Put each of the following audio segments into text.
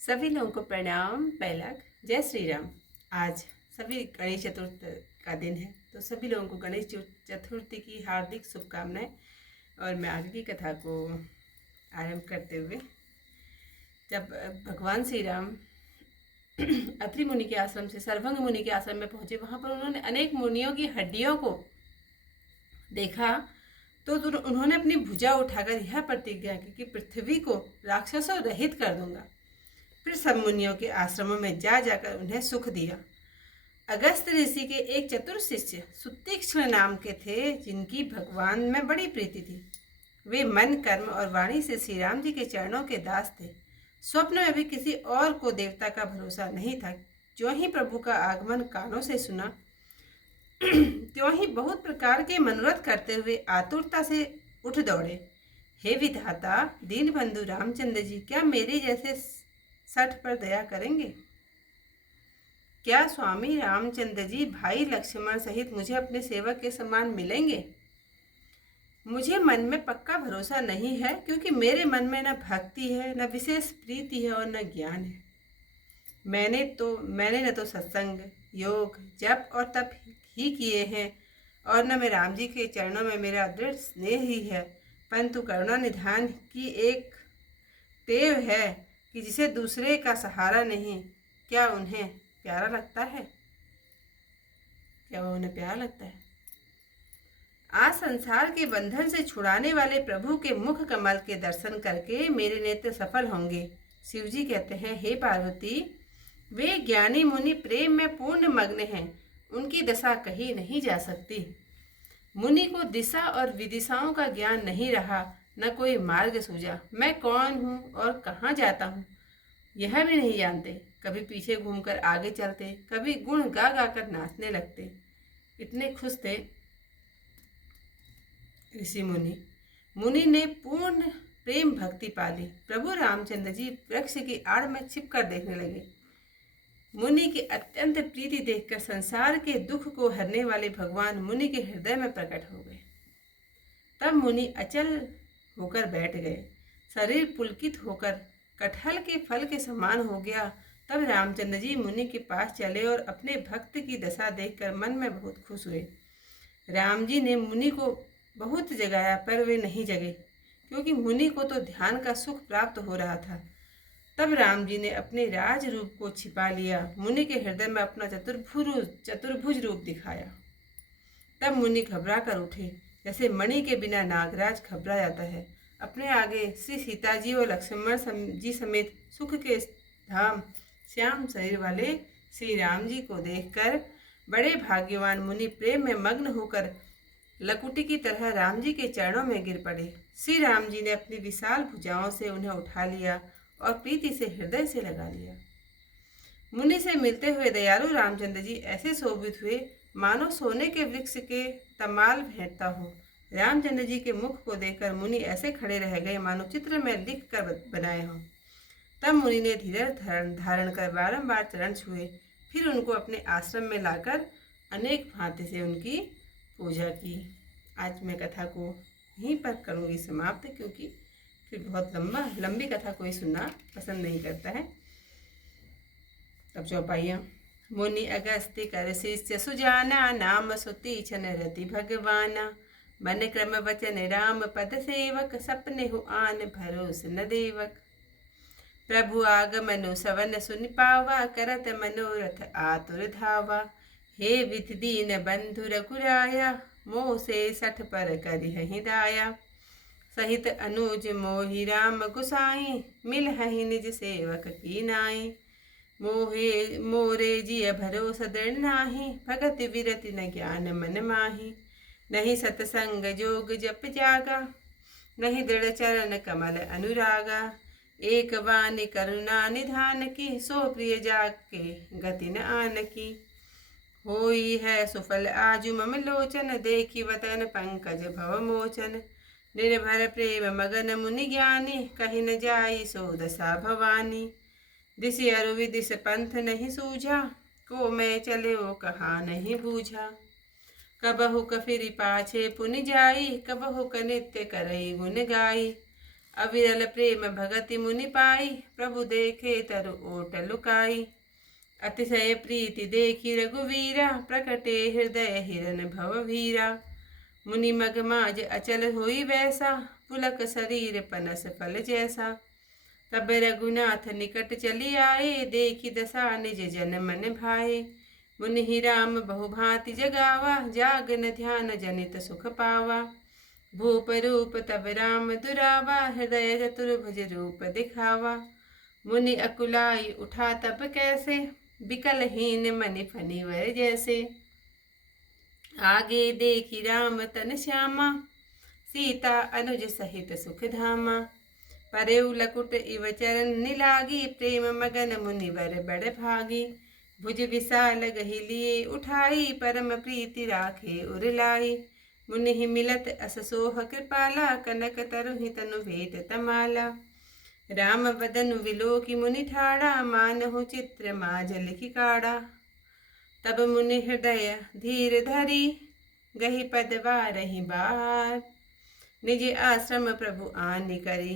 सभी लोगों को प्रणाम। पैलक जय श्री राम। आज सभी गणेश चतुर्थी का दिन है, तो सभी लोगों को गणेश चतुर्थी की हार्दिक शुभकामनाएं। और मैं आगे की कथा को आरंभ करते हुए, जब भगवान श्री राम अत्रि मुनि के आश्रम से सर्वंग मुनि के आश्रम में पहुंचे, वहां पर उन्होंने अनेक मुनियों की हड्डियों को देखा। तो उन्होंने अपनी भुजा उठाकर यह प्रतिज्ञा की कि पृथ्वी को राक्षसों रहित कर दूंगा। फिर सब मुनियों के आश्रमों में जाकर उन्हें सुख दिया। अगस्त ऋषि के एक चतुर शिष्य सुतीक्ष्ण नाम के थे, जिनकी भगवान में बड़ी प्रीति थी। वे मन, कर्म और वाणी से श्री राम जी के चरणों के दास थे। स्वप्न में भी किसी और को देवता का भरोसा नहीं था। जो ही प्रभु का आगमन कानों से सुना, त्यों ही बहुत प्रकार के मनोरथ करते हुए आतुरता से उठ दौड़े। हे विधाता, दीन बंधु रामचंद्र जी, क्या मेरे जैसे सठ पर दया करेंगे? क्या स्वामी रामचंद्र जी भाई लक्ष्मण सहित मुझे अपने सेवक के समान मिलेंगे? मुझे मन में पक्का भरोसा नहीं है, क्योंकि मेरे मन में न भक्ति है, न विशेष प्रीति है और न ज्ञान है। मैंने न तो सत्संग, योग, जप और तप ही किए हैं, और न मैं राम जी के चरणों में मेरा दृढ़ स्नेह ही है, परंतु करुणा निधान की एक टेव है कि जिसे दूसरे का सहारा नहीं, क्या उन्हें प्यारा लगता है? क्या वो उन्हें प्यारा लगता है? आज संसार के बंधन से छुड़ाने वाले प्रभु के मुख कमल के दर्शन करके मेरे नेत्र सफल होंगे। शिव जी कहते हैं, हे पार्वती, वे ज्ञानी मुनि प्रेम में पूर्ण मग्न हैं, उनकी दशा कही नहीं जा सकती। मुनि को दिशा और विदिशाओं का ज्ञान नहीं रहा, न कोई मार्ग सूझा। मैं कौन हूँ और कहाँ जाता हूँ यह भी नहीं जानते। कभी पीछे घूमकर आगे चलते, कभी गुण गा कर नाचने लगते। इतने खुश थे ऋषि मुनि ने पूर्ण प्रेम भक्ति पाली। प्रभु रामचंद्र जी वृक्ष की आड़ में छिपकर देखने लगे। मुनि की अत्यंत प्रीति देखकर संसार के दुख को हरने वाले भगवान मुनि के हृदय में प्रकट हो गए। तब मुनि अचल होकर बैठ गए। शरीर पुलकित होकर कटहल के फल के समान हो गया। तब रामचंद्र जी मुनि के पास चले और अपने भक्त की दशा देखकर मन में बहुत खुश हुए। राम जी ने मुनि को बहुत जगाया, पर वे नहीं जगे, क्योंकि मुनि को तो ध्यान का सुख प्राप्त हो रहा था। तब राम जी ने अपने राज रूप को छिपा लिया, मुनि के हृदय में अपना चतुर्भुज रूप दिखाया। तब मुनि घबरा कर उठे, जैसे मणि के बिना नागराज घबरा जाता है। अपने आगे श्री सीता जी और लक्ष्मण जी समेत सुख के धाम श्याम शरीर वाले श्री राम जी को देखकर बड़े भाग्यवान मुनि प्रेम में मग्न होकर लकुटी की तरह राम जी के चरणों में गिर पड़े। श्री राम जी ने अपनी विशाल भुजाओं से उन्हें उठा लिया और प्रीति से हृदय से लगा लिया। मुनि से मिलते हुए दयालु रामचंद्र जी ऐसे शोभित हुए, मानो सोने के वृक्ष के तमाल भेंटता हो। रामचंद्र जी के मुख को देखकर मुनि ऐसे खड़े रह गए, मानो चित्र में लिख कर बनाए हों। तब मुनि ने धीरज धारण कर बारंबार चरण छुए, फिर उनको अपने आश्रम में लाकर अनेक भांति से उनकी पूजा की। आज मैं कथा को यहीं पर करूँगी समाप्त, क्योंकि फिर बहुत लंबी कथा कोई सुनना पसंद नहीं करता है। तब चौपाइयाँ। मुनि अगस्त्य कर शिष्य सुजाना, नाम सुतीक्षण रति भगवाना। मन क्रम वचन राम पद सेवक, सपने हो आन भरोस न देवक। प्रभु आगमनु सवन सुनि पावा, करत मनोरथ आतुर धावा। हे विधि दीन बंधु रघुराया, मोह से सठ पर करिहि दाया। सहित अनुज मोहि राम गुसाई, मिलहि निज सेवक की नाई। मोरे जिय भरोस दृढ़ नाही, भगति विरति न ज्ञान मन माही। नहीं सतसंग जोग जप जागा, नहीं दृढ़ चरण कमल अनुरागा। एक वाणी करुणा निधान की, सो प्रिय जाग के गति न आन की। होई है सुफल आजु मम लोचन, देखी वतन पंकज भव मोचन। निर्भर प्रेम मगन मुनि ज्ञानी, कहीं न जाई सो दशा भवानी। दिशि अरु विदिश पंथ नहीं सूझा, को मैं चले वो कहा नहीं बूझा। कबहु कफिरी पाछे पुनि जाई, कबहु क नित्य करई गुण गाई। अविरल प्रेम भगति मुनि पाई, प्रभु देखे तरु ओट लुकाई। अतिशय प्रीति देखी रघुवीरा, प्रकटे हृदय हिरन भव वीरा। मुनि मग माज अचल होई वैसा, पुलक शरीर पनस फल जैसा। तब रघुनाथ निकट चली आए, देखी दशा निज जन मन भाए। मुनि ही राम बहुभांति जगावा, जागन ध्यान जनित सुख पावा। भूप रूप तब राम दुरावा, हृदय चतुर्भुज रूप दिखावा। मुनि अकुलाई उठा तब कैसे, विकलहीन मनि फणिवर जैसे। आगे देखी राम तन श्यामा, सीता अनुज सहित सुख धामा। परेउ लकुट इव चरण निलागी, प्रेम मगन मुनिवर बड़ भागी। भुज विशाल गही लिए उठाई, परम प्रीति राखे उरलाई। मुनि ही मिलत अस सोह कृपाला, कनक तरु तनु भेट तमाला। राम बदन विलोकी मुनि ठाड़ा, मानहु चित्र माजल की काड़ा। तब मुनि हृदय धीर धरी, गही पदवारहि बार। निज आश्रम प्रभु आनि करी,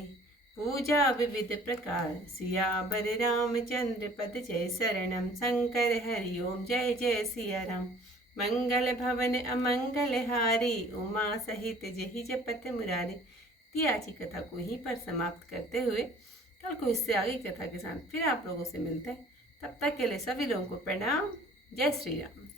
पूजा विविध प्रकार। सियावर रामचंद्र पद जय शरणम, शंकर हरि ओम जय जय सिया राम। मंगल भवन अमंगल हारी, उमा सहित जहि जपत मुरारी। आज की कथा को यहीं पर समाप्त करते हुए कल को इससे आगे कथा के साथ फिर आप लोगों से मिलते हैं। तब तक के लिए सभी लोगों को प्रणाम। जय श्री राम।